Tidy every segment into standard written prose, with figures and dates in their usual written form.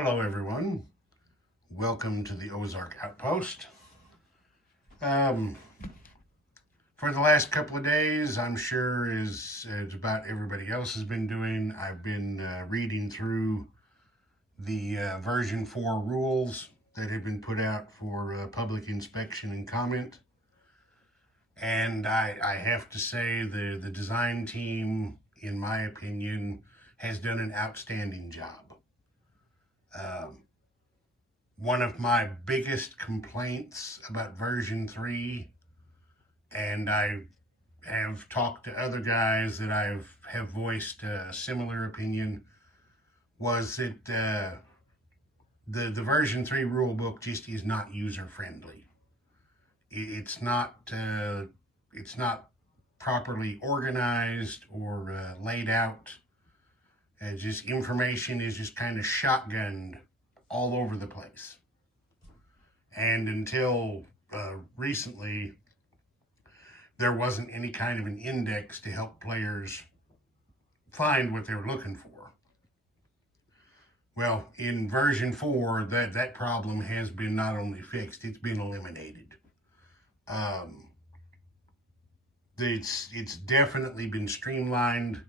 Hello everyone, welcome to the Ozark Outpost. For the last couple of days, I'm sure as about everybody else has been doing, I've been reading through the version 4 rules that have been put out for public inspection and comment. And I have to say the design team, in my opinion, has done an outstanding job. One of my biggest complaints about version 3, and I have talked to other guys that have voiced a similar opinion, was that the version 3 rulebook just is not user friendly. It's not properly organized or laid out. Just information is just kind of shotgunned all over the place. And until recently, there wasn't any kind of an index to help players find what they were looking for. Well, in version 4, that problem has been not only fixed, it's been eliminated. It's definitely been streamlined.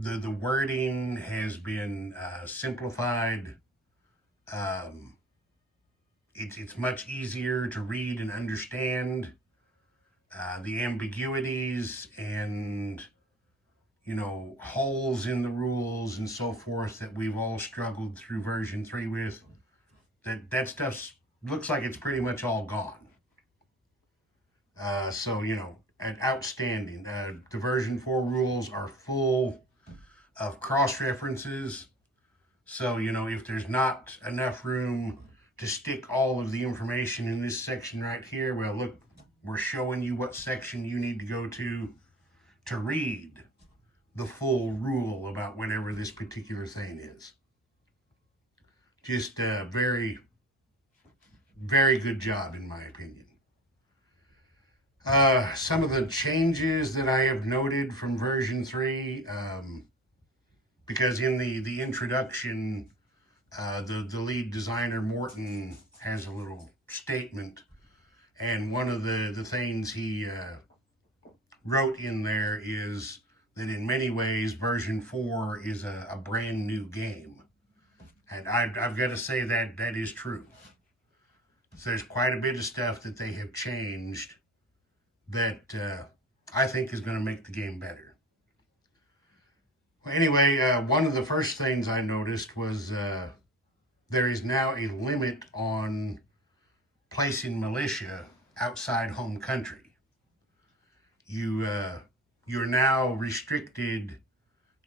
The wording has been simplified. It's much easier to read and understand. The ambiguities and, holes in the rules and so forth that we've all struggled through version 3 with, that stuff looks like it's pretty much all gone. So, outstanding. The version 4 rules are full of cross-references. So, if there's not enough room to stick all of the information in this section right here, well, look, we're showing you what section you need to go to read the full rule about whatever this particular thing is. Just a very, very good job, in my opinion. Some of the changes that I have noted from version 3, because in the introduction, the lead designer, Morton, has a little statement, and one of the things he wrote in there is that in many ways, version 4 is a brand new game. And I've got to say that is true. So there's quite a bit of stuff that they have changed that I think is going to make the game better. Well, anyway, one of the first things I noticed was there is now a limit on placing militia outside home country. You're now restricted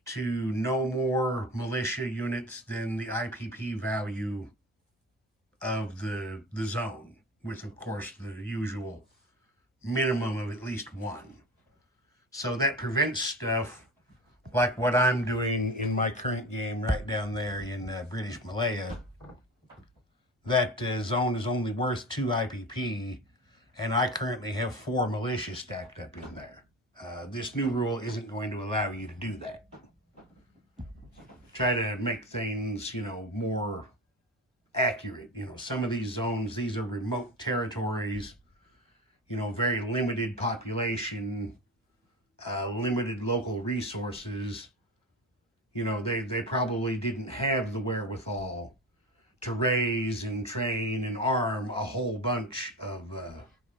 to no more militia units than the IPP value of the zone, with, of course, the usual minimum of at least 1. So that prevents stuff like what I'm doing in my current game right down there in British Malaya. That zone is only worth 2 IPP, and I currently have 4 militia stacked up in there. This new rule isn't going to allow you to do that. Try to make things, more accurate. Some of these zones, these are remote territories, very limited population, limited local resources. They probably didn't have the wherewithal to raise and train and arm a whole bunch of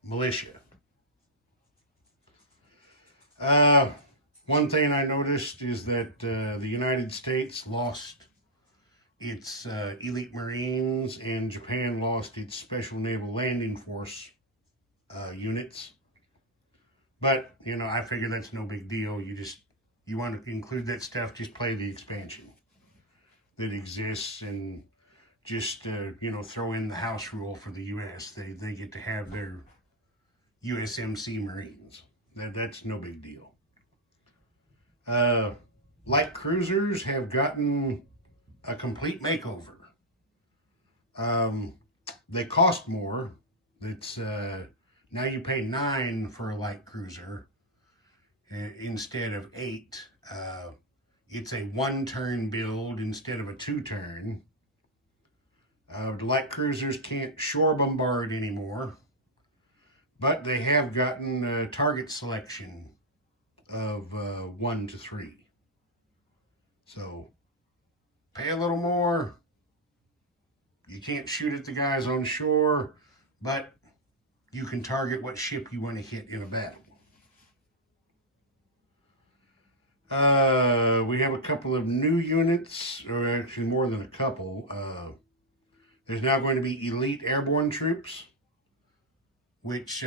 militia. One thing I noticed is that the United States lost its elite Marines, and Japan lost its Special Naval Landing Force units. But, I figure that's no big deal. You want to include that stuff, just play the expansion that exists and just, throw in the house rule for the U.S. They get to have their USMC Marines. That's no big deal. Light cruisers have gotten a complete makeover. They cost more. It's now you pay 9 for a light cruiser instead of 8. It's a 1-turn build instead of a 2-turn. The light cruisers can't shore bombard anymore, but they have gotten target selection of 1 to 3. So pay a little more. You can't shoot at the guys on shore, but you can target what ship you want to hit in a battle. We have a couple of new units, or actually more than a couple. There's now going to be elite airborne troops, which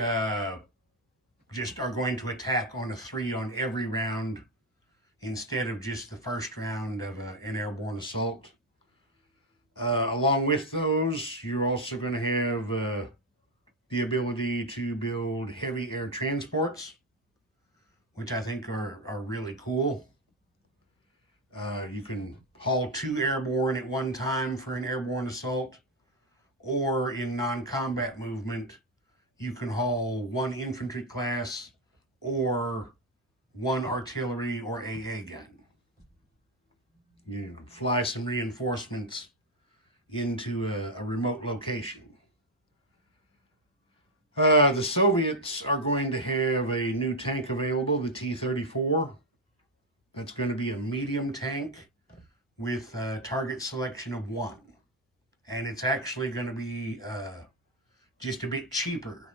just are going to attack on a 3 on every round instead of just the first round of an airborne assault. Along with those, you're also going to have the ability to build heavy air transports, which I think are really cool. You can haul 2 airborne at one time for an airborne assault, or in non-combat movement, you can haul 1 infantry class or 1 artillery or AA gun. You know, fly some reinforcements into a remote location. The Soviets are going to have a new tank available, the T-34. That's going to be a medium tank with target selection of 1. And it's actually going to be just a bit cheaper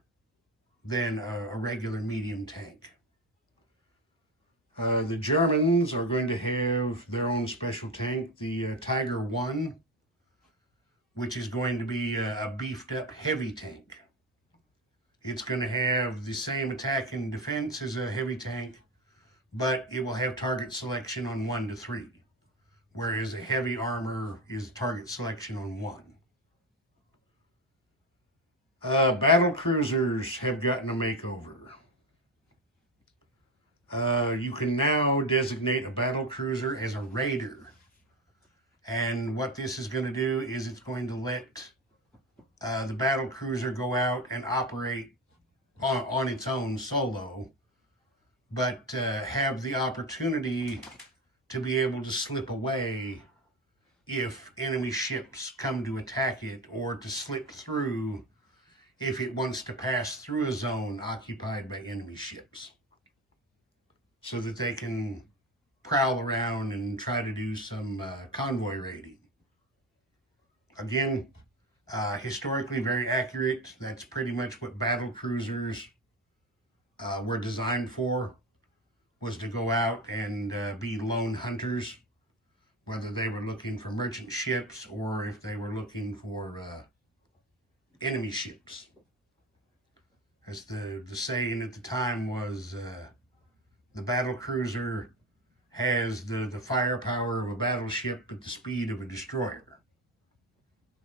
than a regular medium tank. The Germans are going to have their own special tank, the Tiger 1, which is going to be a beefed up heavy tank. It's going to have the same attack and defense as a heavy tank, but it will have target selection on 1 to 3, whereas a heavy armor is target selection on 1. Battle cruisers have gotten a makeover. You can now designate a battle cruiser as a raider. And what this is going to do is it's going to let the battle cruiser go out and operate on its own solo, but have the opportunity to be able to slip away if enemy ships come to attack it, or to slip through if it wants to pass through a zone occupied by enemy ships, so that they can prowl around and try to do some convoy raiding. Again, historically very accurate. That's pretty much what battle cruisers were designed for, was to go out and be lone hunters, whether they were looking for merchant ships or if they were looking for enemy ships. As the saying at the time was, the battle cruiser has the firepower of a battleship at the speed of a destroyer.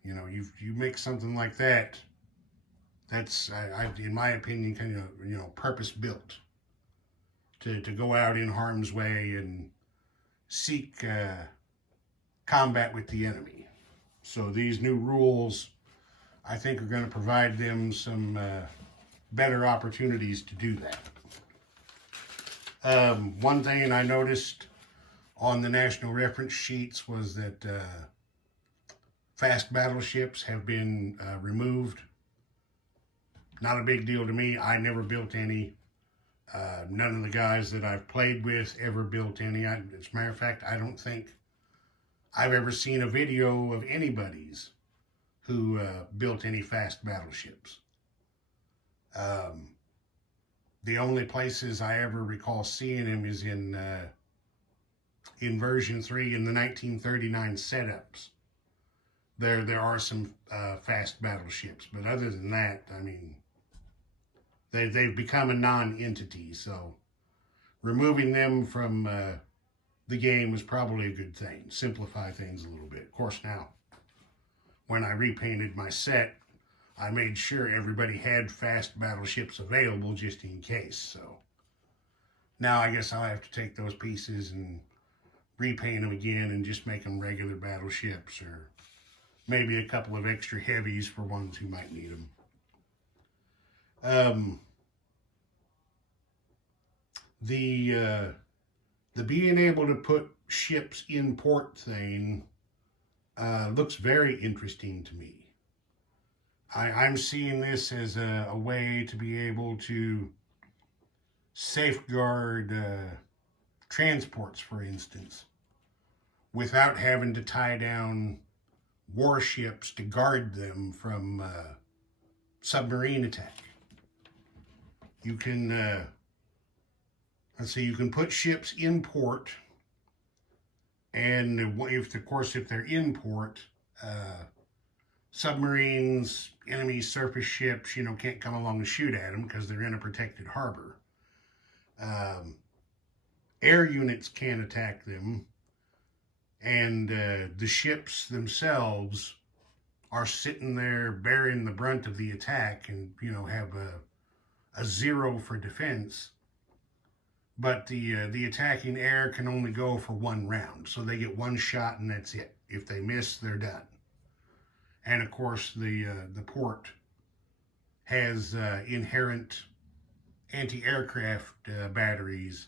You know, you make something like that, that's, in my opinion, kind of, you know, purpose built to go out in harm's way and seek combat with the enemy. So these new rules, I think, are going to provide them some better opportunities to do that. One thing I noticed on the national reference sheets was that fast battleships have been removed. Not a big deal to me. I never built any. None of the guys that I've played with ever built any. As a matter of fact, I don't think I've ever seen a video of anybody's who built any fast battleships. The only places I ever recall seeing them is in version 3 in the 1939 setups. There are some fast battleships, but other than that, I mean, they've become a non-entity, so removing them from the game was probably a good thing. Simplify things a little bit. Of course, now, when I repainted my set, I made sure everybody had fast battleships available just in case. So now I guess I'll have to take those pieces and repaint them again and just make them regular battleships, or maybe a couple of extra heavies for ones who might need them. The being able to put ships in port thing looks very interesting to me. I'm seeing this as a way to be able to safeguard transports, for instance, without having to tie down warships to guard them from submarine attack. You can, let's see, you can put ships in port, and of course, if they're in port, submarines, enemy surface ships, can't come along and shoot at them because they're in a protected harbor. Air units can attack them, and the ships themselves are sitting there bearing the brunt of the attack and, have a 0 for defense. But the attacking air can only go for 1 round, so they get 1 shot and that's it. If they miss, they're done. And of course, the port has inherent anti-aircraft batteries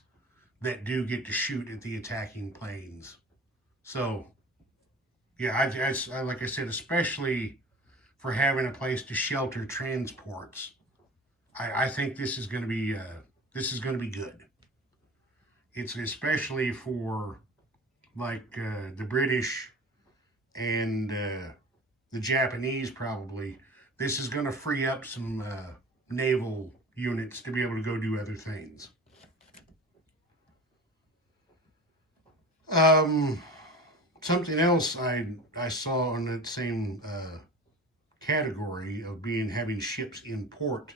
that do get to shoot at the attacking planes. So, yeah, I like I said, especially for having a place to shelter transports, I think this is going to be good. It's especially for like the British and the Japanese probably. This is going to free up some naval units to be able to go do other things. Something else I saw on that same category of having ships in port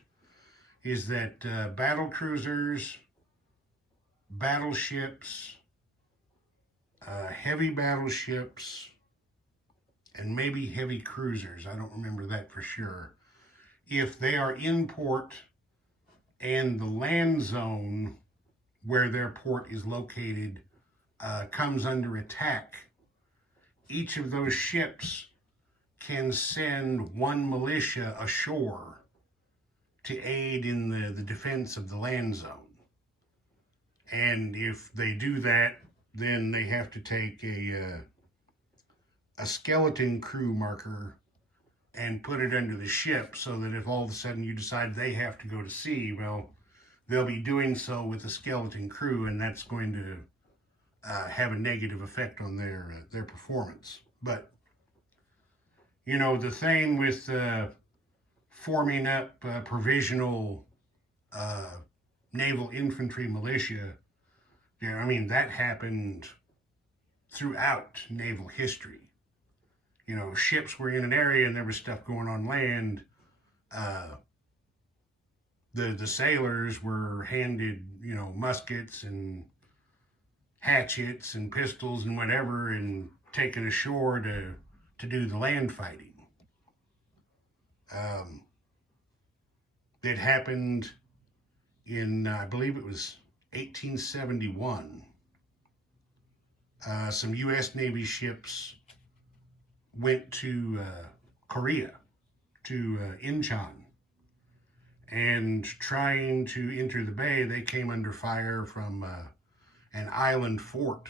is that battle cruisers, battleships, heavy battleships, and maybe heavy cruisers, I don't remember that for sure, if they are in port and the land zone where their port is located comes under attack, each of those ships can send 1 militia ashore to aid in the defense of the land zone. And if they do that, then they have to take a skeleton crew marker and put it under the ship, so that if all of a sudden you decide they have to go to sea, well, they'll be doing so with a skeleton crew, and that's going to have a negative effect on their performance. But, the thing with forming up provisional naval infantry militia, that happened throughout naval history. Ships were in an area and there was stuff going on land. The sailors were handed, muskets and hatchets and pistols and whatever, and taken ashore to do the land fighting. It happened in, I believe it was 1871. Some U.S. Navy ships went to Korea, to Incheon, and trying to enter the bay, they came under fire from an island fort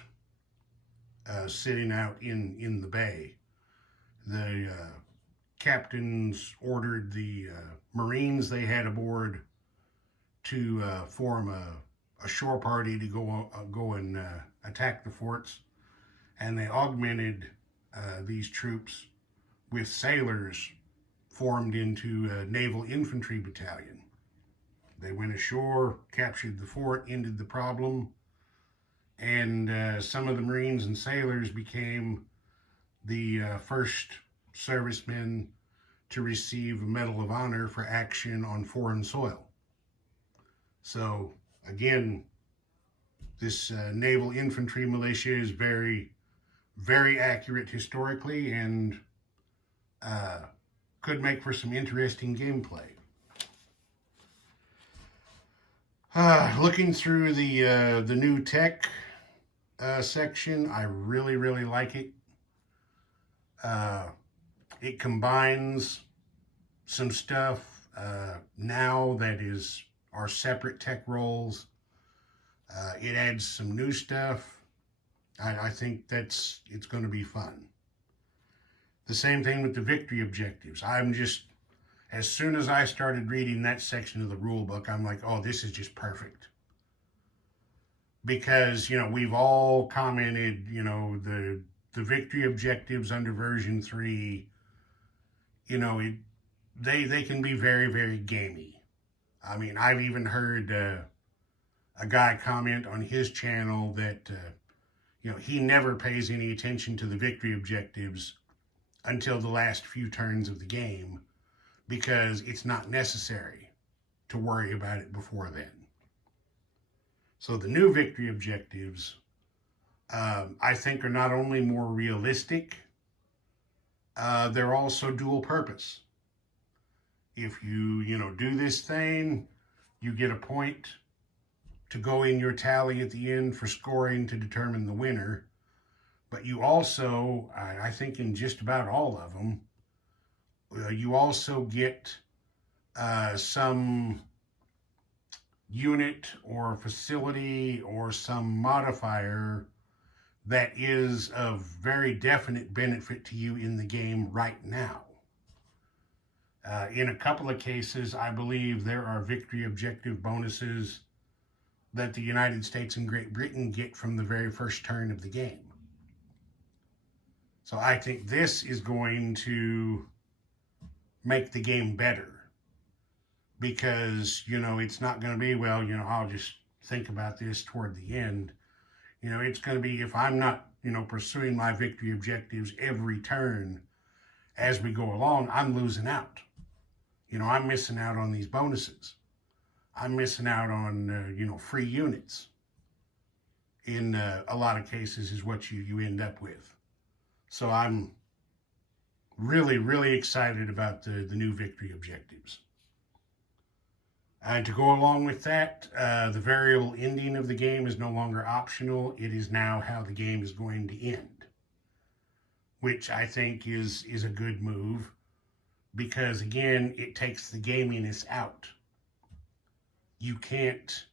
sitting out in the bay. The captains ordered the Marines they had aboard to form a shore party to go and attack the forts, and they augmented these troops with sailors formed into a naval infantry battalion. They went ashore, captured the fort, ended the problem, and some of the Marines and sailors became the first servicemen to receive a Medal of Honor for action on foreign soil. So, again, this naval infantry militia is very, very accurate historically, and could make for some interesting gameplay. Looking through the new tech section, I really, really like it. It combines some stuff now that are separate tech roles. It adds some new stuff. I think it's going to be fun. The same thing with the victory objectives. As soon as I started reading that section of the rule book, I'm like, oh, this is just perfect. Because, we've all commented, the victory objectives under version 3, they can be very, very gamey. I mean, I've even heard a guy comment on his channel that, he never pays any attention to the victory objectives until the last few turns of the game because it's not necessary to worry about it before then. So the new victory objectives, I think, are not only more realistic, they're also dual purpose. If you, do this thing, you get a point to go in your tally at the end for scoring to determine the winner. But you also, I think in just about all of them, you also get some unit or facility or some modifier that is of very definite benefit to you in the game right now. In a couple of cases, I believe there are victory objective bonuses that the United States and Great Britain get from the very first turn of the game. So I think this is going to make the game better. Because, it's not going to be, well, I'll just think about this toward the end. It's going to be, if I'm not, pursuing my victory objectives every turn as we go along, I'm losing out. I'm missing out on these bonuses. I'm missing out on, free units. In a lot of cases is what you end up with. So I'm really, really excited about the new victory objectives. And to go along with that, the variable ending of the game is no longer optional. It is now how the game is going to end, which I think is a good move because, again, it takes the gaminess out. You can't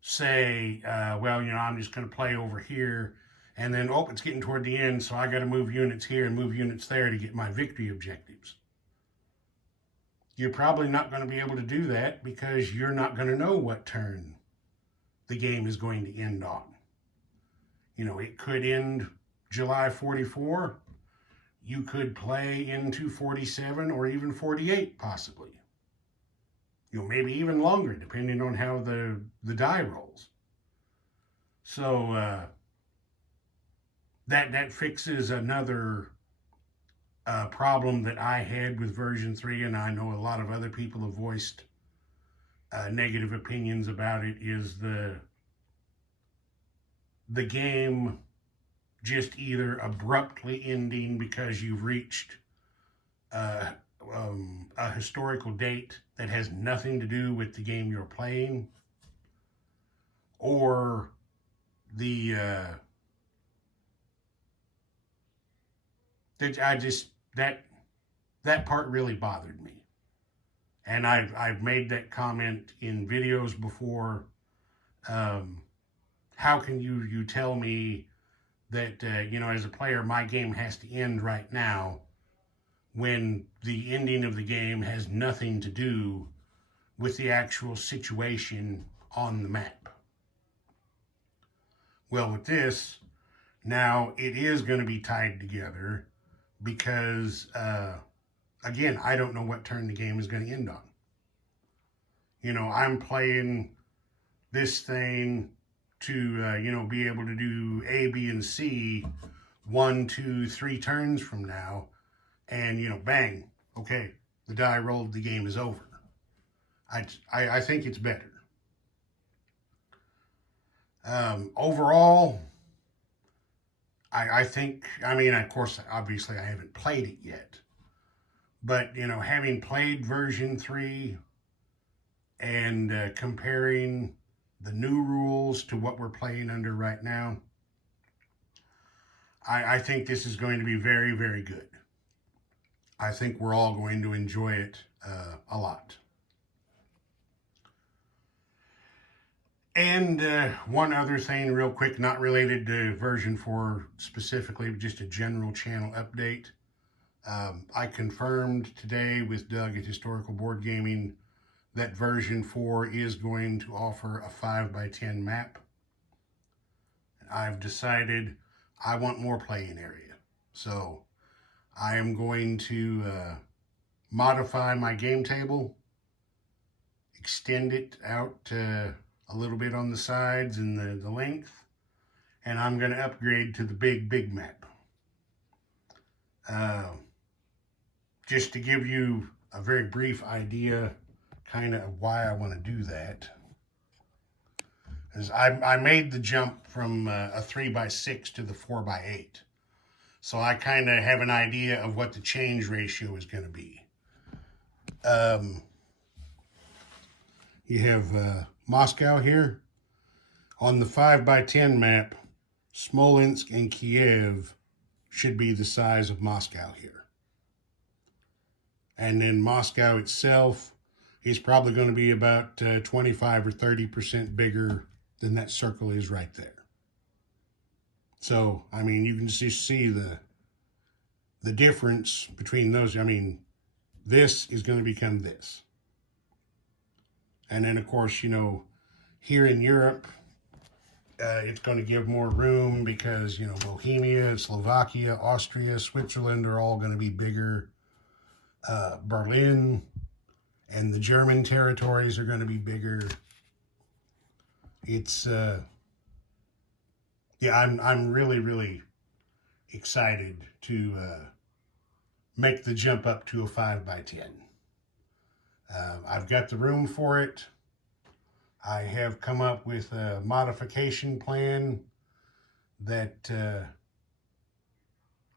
say, well, I'm just going to play over here, and then, oh, it's getting toward the end, so I got to move units here and move units there to get my victory objectives. You're probably not going to be able to do that because you're not going to know what turn the game is going to end on. It could end July 44. You could play into 47 or even 48 possibly. Maybe even longer depending on how the die rolls. So that fixes another problem that I had with version 3, and I know a lot of other people have voiced negative opinions about it, is the game just either abruptly ending because you've reached a historical date that has nothing to do with the game you're playing, or that part really bothered me. And I've made that comment in videos before. How can you tell me that, as a player, my game has to end right now when the ending of the game has nothing to do with the actual situation on the map? Well, with this, now it is going to be tied together because, again, I don't know what turn the game is going to end on. I'm playing this thing to, be able to do A, B, and C 1, 2, 3 turns from now. And, bang, okay, the die rolled, the game is over. I think it's better. Overall, I think, of course, obviously I haven't played it yet. But, having played version 3 and comparing the new rules to what we're playing under right now, I think this is going to be very, very good. I think we're all going to enjoy it a lot. And one other thing real quick, not related to version 4 specifically, but just a general channel update. I confirmed today with Doug at Historical Board Gaming that version 4 is going to offer a 5x10 map. I've decided I want more playing area. So I am going to modify my game table, extend it out a little bit on the sides and the length, and I'm going to upgrade to the big map. Just to give you a very brief idea kind of why I want to do that, is I made the jump from a 3x6 to the 4x8. So I kind of have an idea of what the change ratio is going to be. You have Moscow here. On the 5x10 map, Smolensk and Kiev should be the size of Moscow here. And then Moscow itself is probably going to be about 25 or 30% bigger than that circle is right there. So, I mean, you can just see the difference between those. I mean, this is going to become this. And then, of course, you know, here in Europe, it's going to give more room because, you know, Bohemia, Slovakia, Austria, Switzerland are all going to be bigger. Berlin and the German territories are going to be bigger. It's, yeah, I'm really excited to make the jump up to a 5x10. I've got the room for it. I have come up with a modification plan that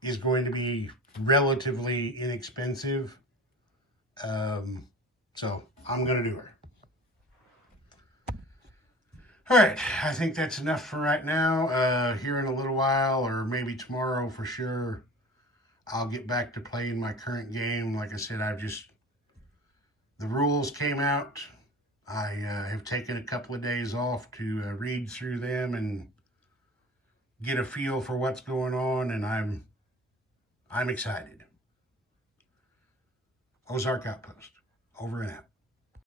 is going to be relatively inexpensive. So I'm going to do her. All right, I think that's enough for right now. Here in a little while, or maybe tomorrow for sure, I'll get back to playing my current game. Like I said, the rules came out. I have taken a couple of days off to read through them and get a feel for what's going on, and I'm excited. Ozark Outpost, over and out.